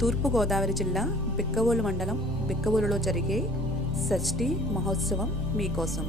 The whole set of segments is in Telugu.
తూర్పుగోదావరి జిల్లా బిక్కవోలు మండలం బిక్కవోలులో జరిగే షష్ఠి మహోత్సవం మీకోసం.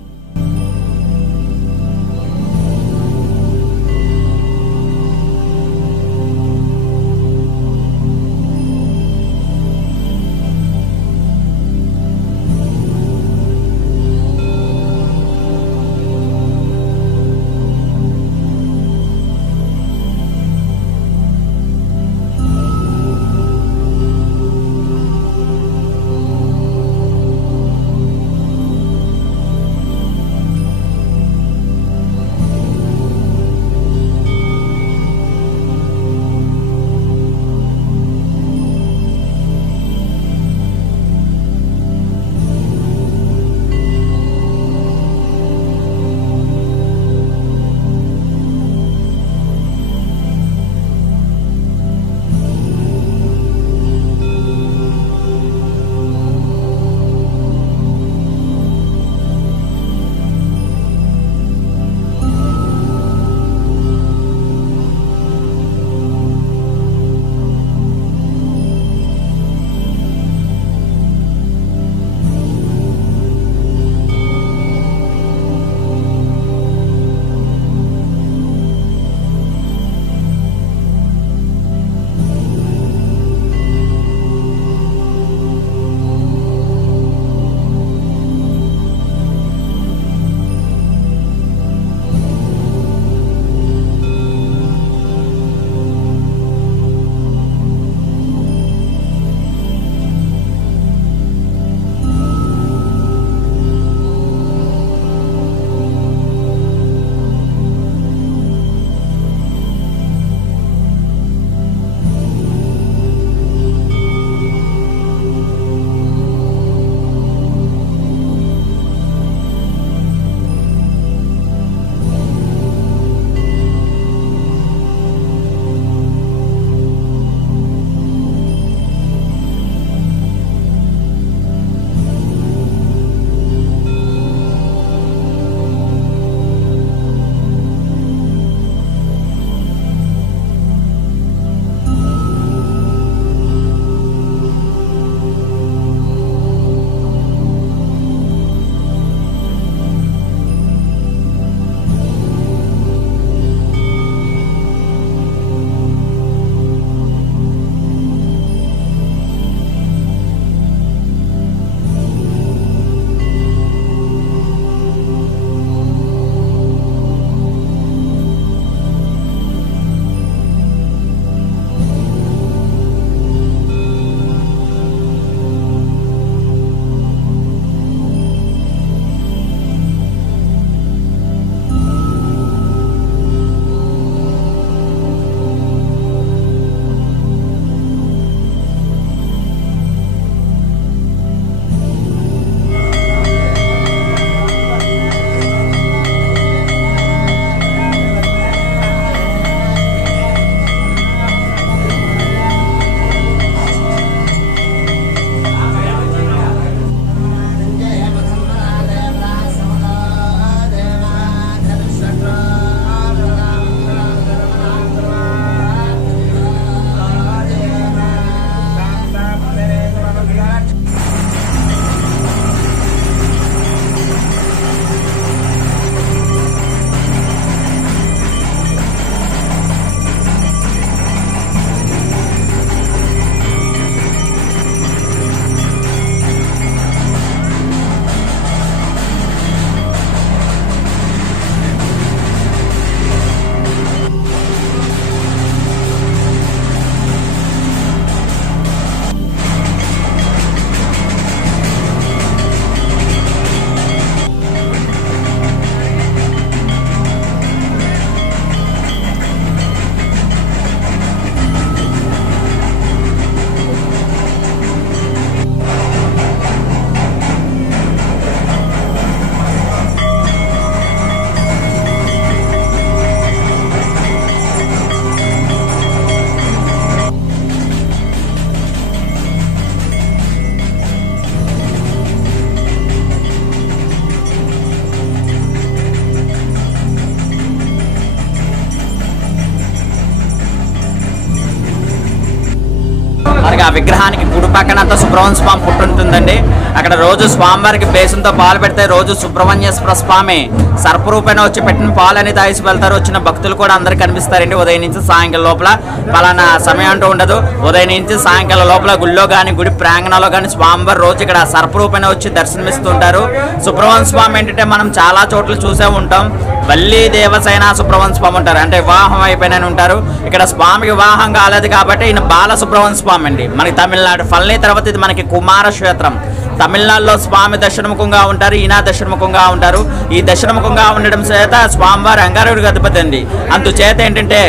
మనకి ఆ విగ్రహానికి కుడి పక్కనంతా సుబ్రహ్మణ్య స్వామి పుట్టుంటుందండి. అక్కడ రోజు స్వామివారికి బేసంతో పాలు పెడితే రోజు సుబ్రహ్మణ్యేశ్వర స్వామి సర్పరూపేణ వచ్చి పెట్టిన పాలు అనేది తాగేసి వెళ్తారు. వచ్చిన భక్తులు కూడా అందరు కనిపిస్తారండి. ఉదయం నుంచి సాయంకాలం లోపల పలానా సమయం అంటూ ఉండదు. ఉదయం నుంచి సాయంకాలం లోపల గుళ్ళో కానీ గుడి ప్రాంగణంలో కానీ స్వామివారు రోజు ఇక్కడ సర్పరూపేణ వచ్చి దర్శనమిస్తుంటారు. సుబ్రహ్మణ్య స్వామి ఏంటంటే మనం చాలా చోట్ల చూసే ఉంటాం. వల్లి దేవసేన సుబ్రహ్మణ్య స్వామి ఉంటారు, అంటే వివాహం అయిపోయినని ఉంటారు. ఇక్కడ స్వామికి వివాహం కాలేదు కాబట్టి ఈయన బాల సుబ్రహ్మణ్య స్వామి అండి. మనకి తమిళనాడు ఫల్ని తర్వాత ఇది మనకి కుమారక్షేత్రం. తమిళనాడులో స్వామి దక్షిణముఖంగా ఉంటారు, ఈయన దక్షిణముఖంగా ఉంటారు. ఈ దక్షిణముఖంగా ఉండడం చేత స్వామివారి అంగారకుడికి అధిపతి అండి. అందుచేత ఏంటంటే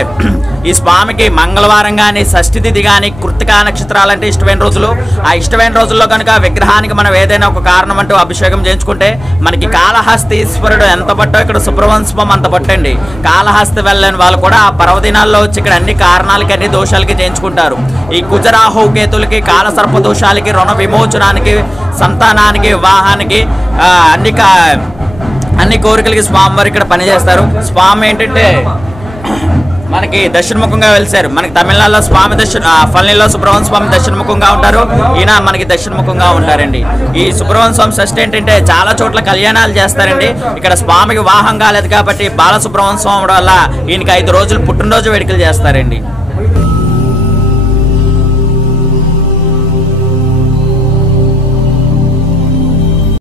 ఈ స్వామికి మంగళవారం కానీ షష్ఠి తిథి కానీ కృత్తికా నక్షత్రాలు అంటే ఇష్టమైన రోజులు. ఆ ఇష్టమైన రోజుల్లో కనుక విగ్రహానికి మనం ఏదైనా ఒక కారణం అంటూ అభిషేకం చేయించుకుంటే మనకి కాళహస్తి ఈశ్వరుడు ఎంత పట్టో ఇక్కడ సుబ్రహ్మణ్య స్వామి అంత పట్టండి. కాళహస్తి వెళ్ళని వాళ్ళు కూడా ఆ పర్వదినాల్లో వచ్చి ఇక్కడ అన్ని కారణాలకి అన్ని దోషాలకి చేయించుకుంటారు. ఈ కుజరాహు కేతులకి కాలసర్ప దోషాలకి రుణ విమోచనానికి సంతానానికి వివాహానికి అన్ని కోరికలకి స్వామివారు ఇక్కడ పనిచేస్తారు. స్వామి ఏంటంటే మనకి దక్షిణముఖంగా వెలిసారు. మనకి తమిళనాడులో స్వామి ఫల్నిలో సుబ్రహ్మణ్య స్వామి దక్షిణముఖంగా ఉంటారు, ఈయన మనకి దక్షిణముఖంగా ఉంటారండి. ఈ సుబ్రహ్మణ్య స్వామి షష్ఠి ఏంటంటే చాలా చోట్ల కళ్యాణాలు చేస్తారండి. ఇక్కడ స్వామికి వివాహం కాలేదు కాబట్టి బాలసుబ్రహ్మణ్య స్వామి వల్ల ఈయనకి 5 రోజులు పుట్టినరోజు వేడుకలు చేస్తారండి.